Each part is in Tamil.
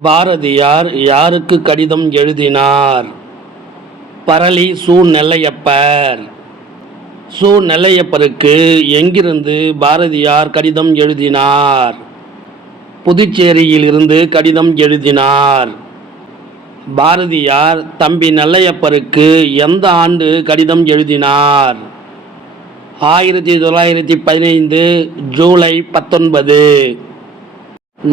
பாரதியார் யாருக்கு கடிதம் எழுதினார்? பரளி சு. நெல்லையப்பர். சு. நெல்லையப்பருக்கு எங்கிருந்து பாரதியார் கடிதம் எழுதினார்? புதுச்சேரியிலிருந்து கடிதம் எழுதினார். பாரதியார் தம்பி நெல்லையப்பருக்கு எந்த ஆண்டு கடிதம் எழுதினார்? 1915 ஜூலை 19.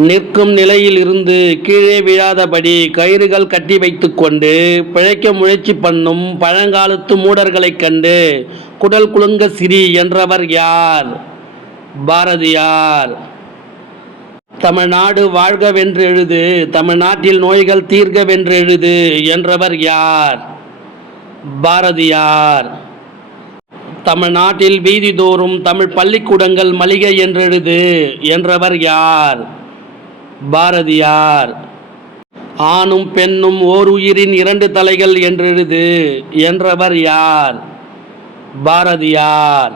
நிற்கும் நிலையில் இருந்து கீழே விழாதபடி கயிறுகள் கட்டி வைத்து கொண்டு பிழைக்க முயற்சி பண்ணும் பழங்காலத்து மூடர்களைக் கண்டு குடல் குலுங்க சிரி என்றவர் யார்? பாரதியார். தமிழ்நாடு வாழ்கவென்று எழுது, தமிழ்நாட்டில் நோய்கள் தீர்க்கவென்று எழுது என்றவர் யார்? பாரதியார். தமிழ்நாட்டில் வீதிதோறும் தமிழ் பள்ளிக்கூடங்கள் மளிகை என்றெழுது என்றவர் யார்? பாரதியார். ஆணும் பெண்ணும் ஓர் உயிரின் இரண்டு தலைகள் என்றெழுது என்றவர் யார்? பாரதியார்.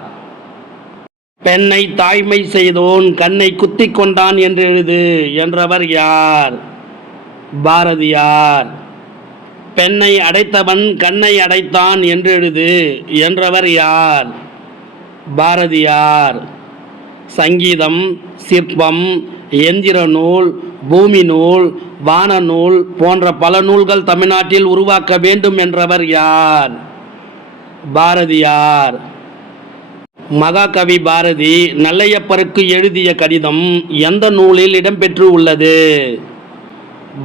பெண்ணை தாய்மை செய்தோன் கண்ணை குத்தி கொண்டான் என்றெழுது என்றவர் யார்? பாரதியார். பெண்ணை அடைத்தவன் கண்ணை அடைத்தான் என்றெழுது என்றவர் யார்? பாரதியார். சங்கீதம், சிற்பம், எந்திர நூல், பூமி நூல், வான நூல் போன்ற பல நூல்கள் தமிழ்நாட்டில் உருவாக்க வேண்டும் என்றவர் யார்? பாரதியார். மகாகவி பாரதி நெல்லையப்பருக்கு எழுதிய கடிதம் எந்த நூலில் இடம்பெற்று உள்ளது?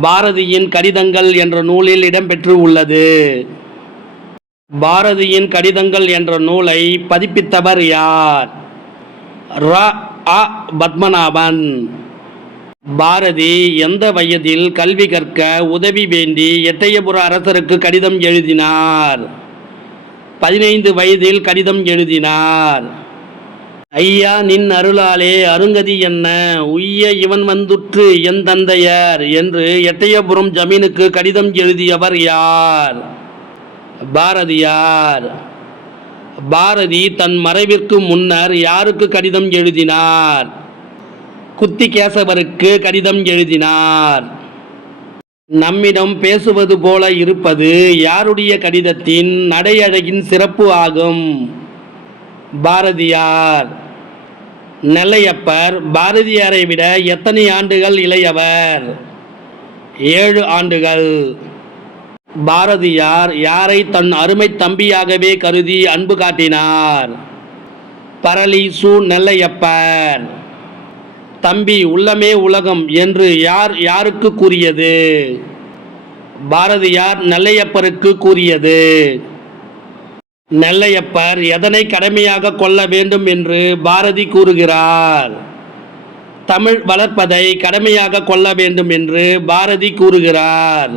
பாரதியின் கடிதங்கள் என்ற நூலில் இடம்பெற்று உள்ளது. பாரதியின் கடிதங்கள் என்ற நூலை பதிப்பித்தவர் யார்? ரா. அ. பத்மநாபன். பாரதி எந்த வயதில் கல்வி கற்க உதவி வேண்டி எட்டயபுர அரசருக்கு கடிதம் எழுதினார்? 15 வயதில் கடிதம் எழுதினார். ஐயா நின் அருளாலே அருங்கதி என்ன உய்ய இவன் வந்துற்று என் தந்தையர் என்று எட்டயபுரம் ஜமீனுக்கு கடிதம் எழுதியவர் யார்? பாரதியார். பாரதி தன் மறைவிற்கு முன்னர் யாருக்கு கடிதம் எழுதினார்? குத்திகேசவருக்கு கடிதம் எழுதினார். நம்மிடம் பேசுவது போல இருப்பது யாருடைய கடிதத்தின் நடையழகின் சிறப்பு ஆகும்? பாரதியார். நெல்லையப்பர் பாரதியாரை விட எத்தனை ஆண்டுகள் இளையவர்? 7 ஆண்டுகள். பாரதியார் யாரை தன் அருமை தம்பியாகவே கருதி அன்பு காட்டினார்? பரளி சு. நெல்லையப்பர். தம்பி உள்ளமே உலகம் என்று யாருக்கு கூறியது? பாரதியார் நெல்லையப்பருக்கு கூறியது. நெல்லையப்பர் எதனை கடமையாக கொள்ள வேண்டும் என்று பாரதி கூறுகிறார்? தமிழ் வளர்ப்பதை கடமையாக கொள்ள வேண்டும் என்று பாரதி கூறுகிறார்.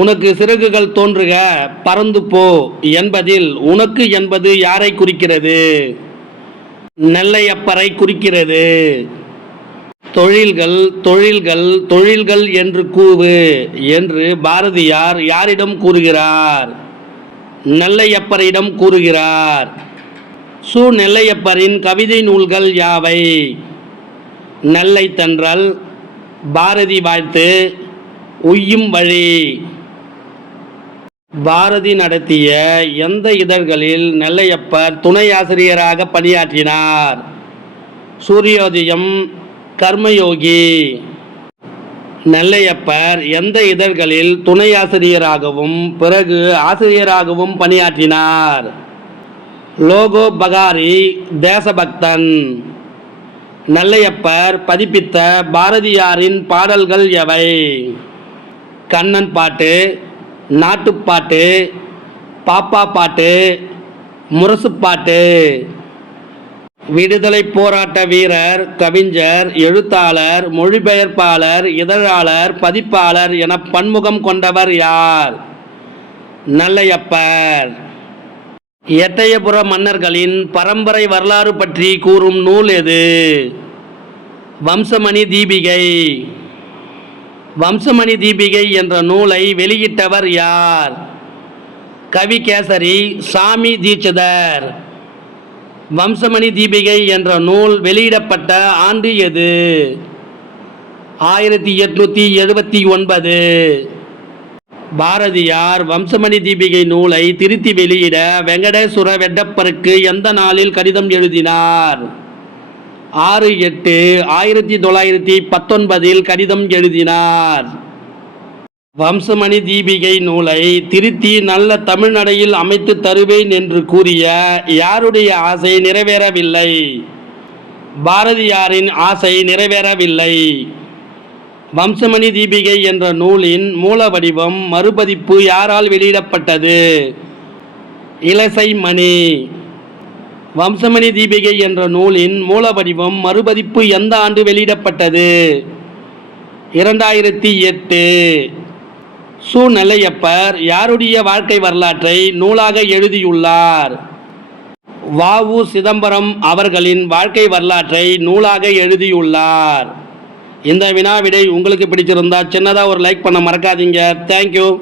உனக்கு சிறகுகள் தோன்றுக பறந்து போ என்பதில் உனக்கு என்பது யாரை குறிக்கிறது? நெல்லையப்பரை குறிக்கிறது. தொழில்கள் தொழில்கள் தொழில்கள் என்று கூவு என்று பாரதியார் யாரிடம் கூறுகிறார்? நெல்லையப்பரிடம் கூறுகிறார். சு. நெல்லையப்பரின் கவிதை நூல்கள் யாவை? நெல்லை தென்றல், பாரதி வாழ்த்து, உய்யும் வழி. பாரதி நடத்திய எந்த இதழ்களில் நெல்லையப்பர் துணை ஆசிரியராக பணியாற்றினார்? சூரியோதயம், கர்மயோகி. நெல்லையப்பர் எந்த இதழ்களில் துணை ஆசிரியராகவும் பிறகு ஆசிரியராகவும் பணியாற்றினார்? லோகோ பகாரி, தேசபக்தன். நெல்லையப்பர் பதிப்பித்த பாரதியாரின் பாடல்கள் எவை? கண்ணன் பாட்டு, நாட்டுப்பாட்டு, பாப்பா பாட்டு, முரசுப்பாட்டு. விடுதலை போராட்ட வீரர், கவிஞர், எழுத்தாளர், மொழிபெயர்ப்பாளர், இதழாளர், பதிப்பாளர் என பன்முகம் கொண்டவர் யார்? நெல்லையப்பர். எட்டயபுர மன்னர்களின் பரம்பரை வரலாறு பற்றி கூறும் நூல் எது? வம்சமணி தீபிகை. வம்சமணி தீபிகை என்ற நூலை வெளியிட்டவர் யார்? கவிகேசரி சாமி தீட்சிதர். வம்சமணி தீபிகை என்ற நூல் வெளியிடப்பட்ட ஆண்டு எது? 1879. பாரதியார் வம்சமணி தீபிகை நூலை திருத்தி வெளியிட வெங்கடேசுர வெட்டப்பருக்கு எந்த நாளில் கடிதம் எழுதினார்? 6/8/1919 கடிதம் எழுதினார். வம்சமணி தீபிகை நூலை திருத்தி நல்ல தமிழ் நடையில் அமைத்து தருவேன் என்று கூறிய யாருடைய ஆசை நிறைவேறவில்லை? பாரதியாரின் ஆசை நிறைவேறவில்லை. வம்சமணி தீபிகை என்ற நூலின் மூல வடிவம் மறுபதிப்பு யாரால் வெளியிடப்பட்டது? இளசைமணி. வம்சமணி தீபிகை என்ற நூலின் மூல வடிவம் மறுபதிப்பு எந்த ஆண்டு வெளியிடப்பட்டது? 2008. சு. நெல்லையப்பர் யாருடைய வாழ்க்கை வரலாற்றை நூலாக எழுதியுள்ளார்? வ. உ. சிதம்பரம் அவர்களின் வாழ்க்கை வரலாற்றை நூலாக எழுதியுள்ளார். இந்த வினாவிடை உங்களுக்கு பிடிச்சிருந்தா சின்னதாக ஒரு லைக் பண்ண மறக்காதீங்க. தேங்க்யூ.